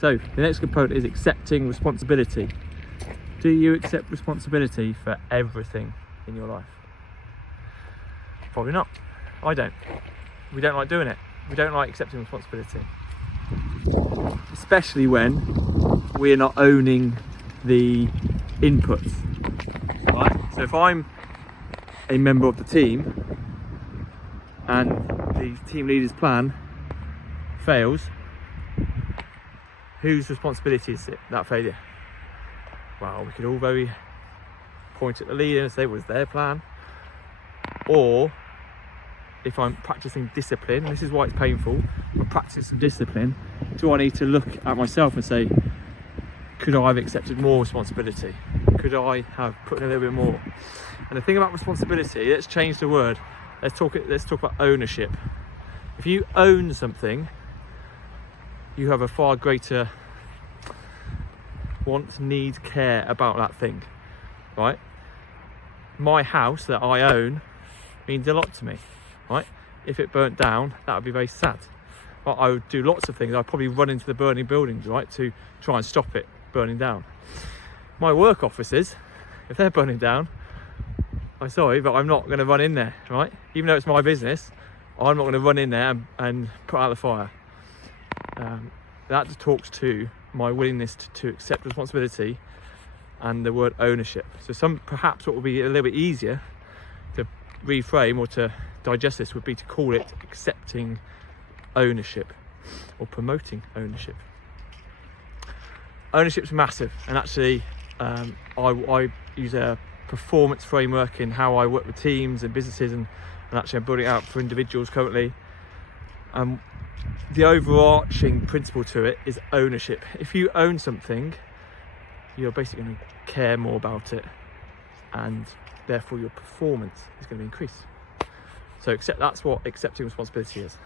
So the next component is accepting responsibility. Do you accept responsibility for everything in your life? Probably not. I don't. We don't like doing it. We don't like accepting responsibility. Especially when we're not owning the inputs, right? So if I'm a member of the team and the team leader's plan fails, whose responsibility is it, that failure? Well, we could all very point at the leader and say it was their plan. Or if I'm practicing discipline, and this is why it's painful, I'm practicing some discipline, do I need to look at myself and say, could I have accepted more responsibility? Could I have put in a little bit more? And the thing about responsibility, let's change the word. Let's talk about ownership. If you own something, you have a far greater want, need, care about that thing, right? My house that I own means a lot to me, right? If it burnt down, that would be very sad. But I would do lots of things. I'd probably run into the burning buildings, right, to try and stop it burning down. My work offices, if they're burning down, I'm sorry, but I'm not going to run in there, right? Even though it's my business, I'm not going to run in there and put out the fire. That just talks to my willingness to accept responsibility and the word ownership. So perhaps what will be a little bit easier to reframe or to digest this would be to call it accepting ownership or promoting ownership. Ownership's massive, and actually I use a performance framework in how I work with teams and businesses, and actually I'm building it out for individuals currently. The overarching principle to it is ownership. If you own something, you're basically going to care more about it, and therefore your performance is going to increase. So that's what accepting responsibility is.